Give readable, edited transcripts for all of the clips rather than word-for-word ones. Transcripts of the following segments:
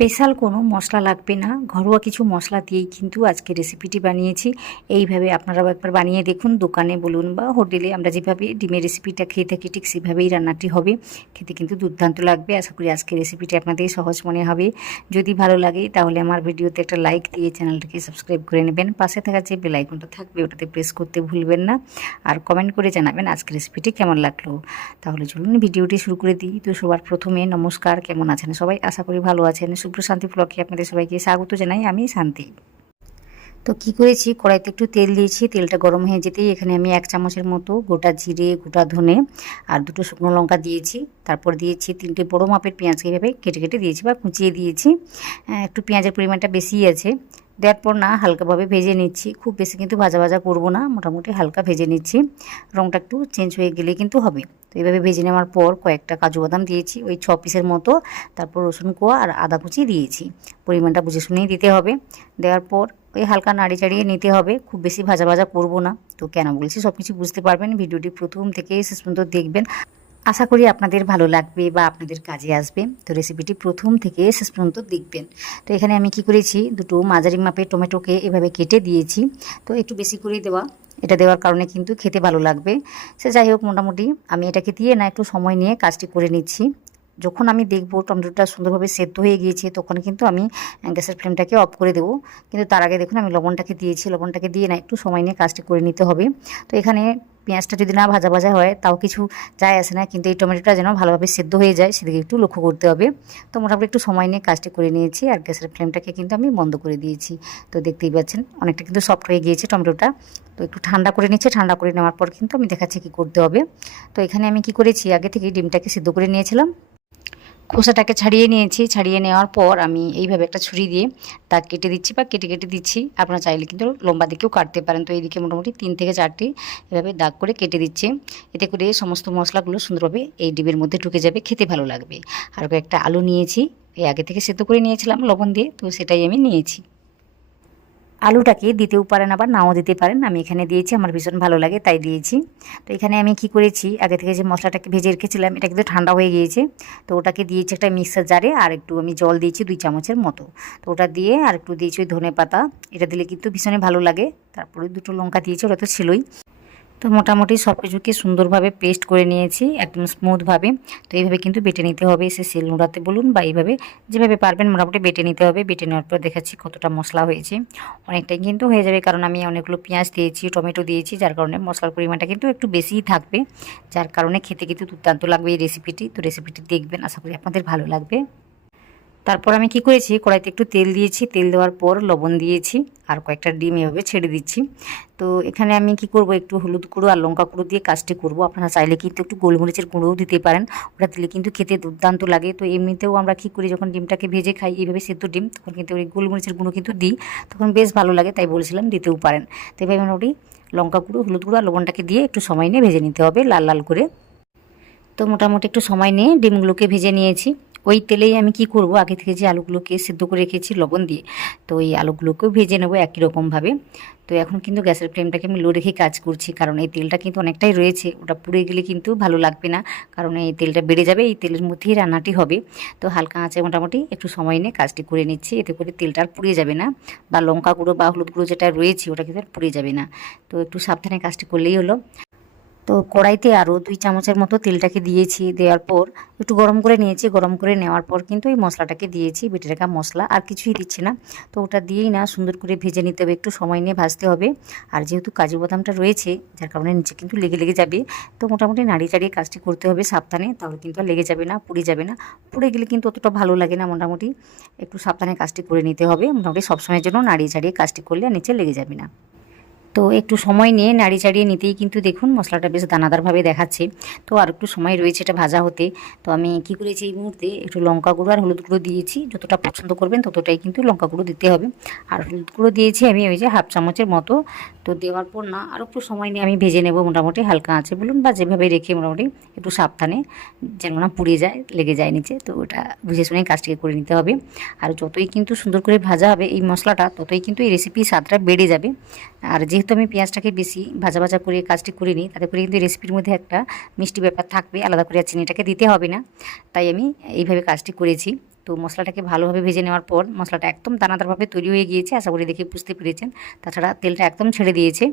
Special কোনো মশলা লাগবে না, ঘরোয়া কিছু মশলা দিয়েই কিন্তু আজকে রেসিপিটি বানিয়েছি। এইভাবে আপনারাও একবার বানিয়ে দেখুন। দোকানে বলুন বা হোটেলে আমরা যেভাবে ডিমের রেসিপিটা খেয়ে থাকি ঠিক সেভাবেই রান্নাটি হবে। খেতে কিন্তু দুর্দান্ত লাগবে। আশা করি আজকের রেসিপিটি আপনাদের সহজ মনে হবে। যদি ভালো লাগে তাহলে আমার ভিডিওতে একটা লাইক দিয়ে চ্যানেলটাকে সাবস্ক্রাইব করে নেবেন। পাশে থাকা যে বেল আইকনটা থাকবে ওটাতে প্রেস করতে ভুলবেন না। আর কমেন্ট করে জানাবেন আজকের রেসিপিটি কেমন লাগলো। তাহলে চলুন ভিডিওটি শুরু করে দিই। তো সবার প্রথমে নমস্কার, কেমন আছেন সবাই? আশা করি ভালো আছেন। শান্তি ব্লগে আপনাদের সবাইকে স্বাগত জানাই। আমি শান্তি। তো কি করেছি, কড়াইতে একটু তেল দিয়েছি। তেলটা গরম হয়ে যেতেই এখানে আমি 1 চামচের মতো গোটা জিরে, গোটা ধনে আর 2টো শুকনো লঙ্কা দিয়েছি। তারপর দিয়েছি 3টে বড় মাপের পেঁয়াজকে এভাবে কেটে কেটে দিয়েছি বা কুচিয়ে দিয়েছি। একটু পেঁয়াজের পরিমাণটা বেশিই আছে। দেওয়ার পর না হালকাভাবে ভেজে নিচ্ছি। খুব বেশি কিন্তু ভাজা ভাজা করবো না, মোটামুটি হালকা ভেজে নিচ্ছি। রঙটা একটু চেঞ্জ হয়ে গেলে কিন্তু হবে। তো এইভাবে ভেজে নেওয়ার পর কয়েকটা কাজু বাদাম দিয়েছি, ওই 6 পিসের মতো। তারপর রসুন কোয়া আর আদা কুচি দিয়েছি। পরিমাণটা বুঝে শুনেই দিতে হবে। দেওয়ার পর ওই হালকা নাড়ি চাড়িয়ে নিতে হবে, খুব বেশি ভাজা ভাজা করবো না। তো কেন বলছি সব কিছু বুঝতে পারবেন, ভিডিওটি প্রথম থেকে শেষ পর্যন্ত দেখবেন। আশা করি আপনাদের ভালো লাগবে বা আপনাদের কাজে আসবে। তো রেসিপিটি প্রথম থেকে শেষ পর্যন্ত দেখবেন। তো এখানে আমি কি করেছি, 2টো মাঝারি মাপের টমেটোকে এভাবে কেটে দিয়েছি। তো একটু বেশি করে দেওয়া, এটা দেওয়ার কারণে কিন্তু খেতে ভালো লাগবে। সে যাই হোক, মোটামুটি আমি এটাকে দিয়ে না একটু সময় নিয়ে কাজটি করে নিচ্ছি। যখন আমি দেখব টমেটোটা সুন্দরভাবে সেদ্ধ হয়ে গিয়েছে তখন কিন্তু আমি গ্যাসের ফ্লেমটাকে অফ করে দেবো। কিন্তু তার আগে দেখুন আমি লবণটাকে দিয়েছি। লবণটাকে দিয়ে না একটু সময় নিয়ে কাজটি করে নিতে হবে। তো এখানে পেঁয়াজটা যদি না ভাজা ভাজা হয় তাও কিছু যায় আসে না, কিন্তু এই টমেটোটা যেন ভালোভাবে সেদ্ধ হয়ে যায় সেদিকে একটু লক্ষ্য করতে হবে। তো মোটামুটি একটু সময় নিয়ে কাজটি করে নিয়েছি আর গ্যাসের ফ্লেমটাকে কিন্তু আমি বন্ধ করে দিয়েছি। তো দেখতেই পাচ্ছেন অনেকটা কিন্তু সফট হয়ে গিয়েছে টমেটোটা। তো একটু ঠান্ডা করে নিচ্ছে। ঠান্ডা করে নেওয়ার পর কিন্তু আমি দেখাচ্ছি কী করতে হবে। তো এখানে আমি কি করেছি, আগে থেকে ডিমটাকে সিদ্ধ করে নিয়েছিলাম। খোসাটাকে ছাড়িয়ে নিয়েছি। ছাড়িয়ে নেওয়ার পর আমি এইভাবে একটা ছুরি দিয়ে দাগ কেটে দিচ্ছি বা কেটে কেটে দিচ্ছি। আপনারা চাইলে কিন্তু লম্বা দিকেও কাটতে পারেন। তো এইদিকে মোটামুটি 3 থেকে 4টি এভাবে দাগ করে কেটে দিচ্ছি। এতে করে সমস্ত মশলাগুলো সুন্দরভাবে এই ডিমের মধ্যে ঢুকে যাবে, খেতে ভালো লাগবে। আর কয়েকটা আলু নিয়েছি, এই আগে থেকে সেদ্ধ করে নিয়েছিলাম লবণ দিয়ে, তো সেটাই আমি নিয়েছি। আলুটাকে দিতেও পারেন আবার নাও দিতে পারেন, আমি এখানে দিয়েছি, আমার ভীষণ ভালো লাগে তাই দিয়েছি। তো এখানে আমি কি করেছি, আগে থেকে যে মশলাটাকে ভেজে রেখেছিলাম এটা কিন্তু ঠান্ডা হয়ে গিয়েছে। তো ওটাকে দিয়েছি একটা মিক্সার জারে, আর একটু আমি জল দিয়েছি 2 চামচের মতো। তো ওটা দিয়ে আর একটু দিয়েছি ওই ধনে পাতা, এটা দিলে কিন্তু ভীষণই ভালো লাগে। তারপরে 2টো লঙ্কা দিয়েছি, ওটা তো ছিলই। তো মোটামুটি সব কিছুকে সুন্দরভাবে পেস্ট করে নিয়েছি একদম স্মুথভাবে। তো এইভাবে কিন্তু বেটে নিতে হবে, সে শিলনোড়াতে বলুন বা এইভাবে যেভাবে পারবেন মোটামুটি বেটে নিতে হবে। বেটে নেওয়ার পর দেখাচ্ছি কতটা মশলা হয়েছে। অনেকটাই কিন্তু হয়ে যাবে, কারণ আমি অনেকগুলো পেঁয়াজ দিয়েছি, টমেটো দিয়েছি, যার কারণে মশলার পরিমাণটা কিন্তু একটু বেশিই থাকবে। যার কারণে খেতে কিন্তু দুর্দান্ত লাগবে এই রেসিপিটি। তো রেসিপিটি দেখবেন, আশা করি আপনাদের ভালো লাগবে। তারপর আমি কি করেছি, কড়াইতে একটু তেল দিয়েছি। তেল দেওয়ার পর লবণ দিয়েছি আর কয়েকটা ডিম এভাবে ছেড়ে দিচ্ছি। তো এখানে আমি কি করব, একটু হলুদ গুঁড়ো আর লঙ্কা গুঁড়ো দিয়ে কাজটি করব। আপনারা চাইলে কিন্তু একটু গোলমরিচের গুঁড়োও দিতে পারেন, ওটা দিলে কিন্তু খেতে দুর্দান্ত লাগে। তো এমনিতেও আমরা কী করি, যখন ডিমটাকে ভেজে খাই এইভাবে সেদ্ধ ডিম, তখন কিন্তু ওই গোলমরিচের গুঁড়ো কিন্তু দিই, তখন বেশ ভালো লাগে, তাই বলছিলাম দিতেও পারেন। তো এভাবে মোটামুটি লঙ্কা গুঁড়ো, হলুদ গুঁড়ো আর লবণটাকে দিয়ে একটু সময় নিয়ে ভেজে নিতে হবে লাল লাল করে। তো মোটামুটি একটু সময় নিয়ে ডিমগুলোকে ভেজে নিয়েছি। ওই তেলেই আমি কি করব, আগে থেকে যে আলুগুলোকে সিদ্ধ করে রেখেছি লবণ দিয়ে, তো এই আলুগুলোকেও ভেজে নেবো একই রকমভাবে। তো এখন কিন্তু গ্যাসের ফ্লেমটাকে আমি লো রেখে কাজ করছি, কারণ এই তেলটা কিন্তু অনেকটাই রয়েছে, ওটা পুড়ে গেলে কিন্তু ভালো লাগবে না, কারণ এই তেলটা বেড়ে যাবে, এই তেলের মধ্যেই রান্নাটি হবে। তো হালকা আঁচে মোটামুটি একটু সময় নিয়ে কাজটি করে নিচ্ছি, এতে করে তেলটা আর পুড়ে যাবে না, বা লঙ্কা গুঁড়ো বা হলুদ গুঁড়ো যেটা রয়েছে ওটা কিন্তু আর পুড়ে যাবে না। তো একটু সাবধানে কাজটি করলেই হলো। তো কড়াইতে আরও 2 চামচের মতো তেলটাকে দিয়েছি। দেওয়ার পর একটু গরম করে নিয়েছি। গরম করে নেওয়ার পর কিন্তু এই মশলাটাকে দিয়েছি, বেটে রাখা মশলা, আর কিছুই দিচ্ছি না। তো ওটা দিয়েই না সুন্দর করে ভেজে নিতে হবে, একটু সময় নিয়ে ভাজতে হবে। আর যেহেতু কাজু বাদামটা রয়েছে যার কারণে নিচে কিন্তু লেগে লেগে যাবে। তো মোটামুটি নাড়িয়ে চাড়িয়ে কাজটি করতে হবে সাবধানে, তাহলে কিন্তু আর লেগে যাবে না, পুড়ে যাবে না। পুড়ে গেলে কিন্তু অতটা ভালো লাগে না। মোটামুটি একটু সাবধানে কাজটি করে নিতে হবে। মোটামুটি সবসময়ের জন্য নাড়িয়ে চাড়িয়ে কাজটি করলে আর নিচে লেগে যাবে না। তো একটু সময় নিয়ে নাড়ি চাড়িয়ে নিতেই কিন্তু দেখুন মশলাটা বেশ দানাদারভাবে দেখাচ্ছে। তো আর একটু সময় রয়েছে এটা ভাজা হতে। তো আমি কি করেছি, এই মুহূর্তে একটু লঙ্কা গুঁড়ো আর হলুদ গুঁড়ো দিয়েছি। যতটা পছন্দ করবেন ততটাই কিন্তু লঙ্কা গুঁড়ো দিতে হবে। আর হলুদ গুঁড়ো দিয়েছি আমি ওই যে 1/2 চামচের মতো। তো দেওয়ার পর না আর একটু সময় নিয়ে আমি ভেজে নেব, মোটামুটি হালকা আঁচে বলুন বা যেভাবে রেখে মোটামুটি একটু সাবধানে, যেন না পুড়ে যায়, লেগে যায় নিচে। তো ওটা বুঝে শুনে কাজটিকে করে নিতে হবে। আর যতই কিন্তু সুন্দর করে ভাজা হবে এই মশলাটা, ততই কিন্তু এই রেসিপির স্বাদটা বেড়ে যাবে। আর যেহেতু আমি পেঁয়াজটাকে বেশি ভাজা ভাজা করে কাজটি করিনি, তাতে করে কিন্তু রেসিপির মধ্যে একটা মিষ্টি ব্যাপার থাকবে, আলাদা করে চিনিটাকে দিতে হবে না, তাই আমি এইভাবে কাজটি করেছি। তো তো মশলাটাকে ভালোভাবে ভেজে নেওয়ার পর মশলাটা একদম দানাদারভাবে তৈরি হয়ে গিয়েছে, আশা করি দেখে বুঝতে পেরেছেন। তাছাড়া তেলটা একদম ছেড়ে দিয়েছে।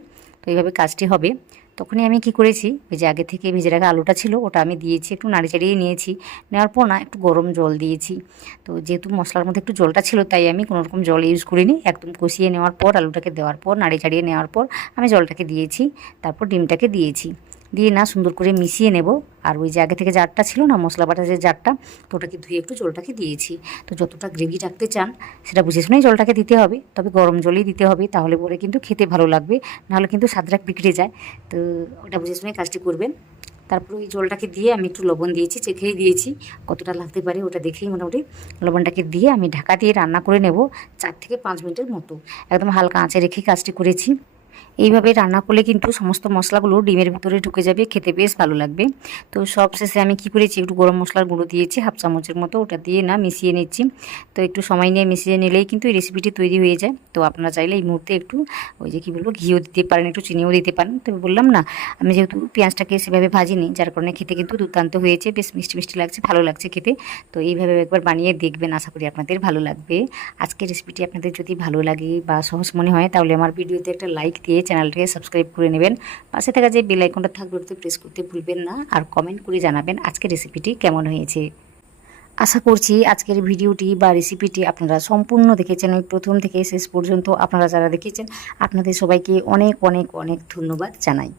তো এইভাবে কাজটি হবে। তখনই আমি কি করেছি, ওই যে আগে থেকে ভেজে রাখা আলুটা ছিল ওটা আমি দিয়েছি, একটু নাড়ি চাড়িয়ে নিয়েছি। নেওয়ার পর না একটু গরম জল দিয়েছি। তো যেহেতু মশলার মধ্যে একটু জলটা ছিল তাই আমি কোনো রকম জল ইউজ করিনি। একদম কষিয়ে নেওয়ার পর আলুটাকে দেওয়ার পর নাড়ি চাড়িয়ে নেওয়ার পর আমি জলটাকে দিয়েছি। তারপর ডিমটাকে দিয়েছি, দিয়ে না সুন্দর করে মিশিয়ে নেব। আর ওই যে আগে থেকে জারটা ছিল না, মশলা বাটা যে জারটা, তো ওটাকে ধুয়ে একটু জলটাকে দিয়েছি। তো যতটা গ্রেভি রাখতে চান সেটা বুঝে শুনেই জলটাকে দিতে হবে, তবে গরম জলেই দিতে হবে, তাহলে পরে কিন্তু খেতে ভালো লাগবে, নাহলে কিন্তু স্বাদটা বিগড়ে যায়। তো ওটা বুঝে শুনে কাজটি করবেন। তারপর ওই জলটাকে দিয়ে আমি একটু লবণ দিয়েছি, চেখেই দিয়েছি কতটা লাগতে পারে ওটা দেখেই মোটামুটি লবণটাকে দিয়ে আমি ঢাকা দিয়ে রান্না করে নেব 4 থেকে 5 মিনিটের মতো। একদম হালকা আঁচে রেখে কাজটি করেছি। এইভাবে রান্না করলে কিন্তু সমস্ত মশলাগুলো ডিমের ভিতরে ঢুকে যাবে, খেতে বেশ ভালো লাগবে। তো সব শেষে আমি কি করেছি, একটু গরম মশলার গুঁড়ো দিয়েছি 1/2 চামচের মতো, ওটা দিয়ে না মিশিয়ে নিচ্ছি। তো একটু সময় নিয়ে মিশিয়ে নিলেই কিন্তু এই রেসিপিটি তৈরি হয়ে যায়। তো আপনারা চাইলে এই মুহূর্তে একটু ওই যে কী বলবো ঘিও দিতে পারেন, একটু চিনিও দিতে পারেন। তো বললাম না, আমি যেহেতু পেঁয়াজটাকে সেভাবে ভাজিনি, যার কারণে খেতে কিন্তু দুর্দান্ত হয়েছে, বেশ মিষ্টি মিষ্টি লাগছে, ভালো লাগছে খেতে। তো এইভাবে একবার বানিয়ে দেখবেন, আশা করি আপনাদের ভালো লাগবে। আজকের রেসিপিটি আপনাদের যদি ভালো লাগে বা সহজ মনে হয় তাহলে আমার ভিডিওতে একটা লাইক দিয়ে চ্যানেলটাকে সাবস্ক্রাইব করে নেবেন। পাশে থাকা যে বেল আইকনটা থাকবে ওটাতে প্রেস করতে ভুলবেন না, আর কমেন্ট করে জানাবেন আজকের রেসিপিটি কেমন হয়েছে। আশা করছি আজকের ভিডিওটি বা রেসিপিটি আপনারা সম্পূর্ণ দেখেছেন, ওই প্রথম থেকে শেষ পর্যন্ত আপনারা যারা দেখেছেন আপনাদের সবাইকে অনেক অনেক অনেক ধন্যবাদ জানাই।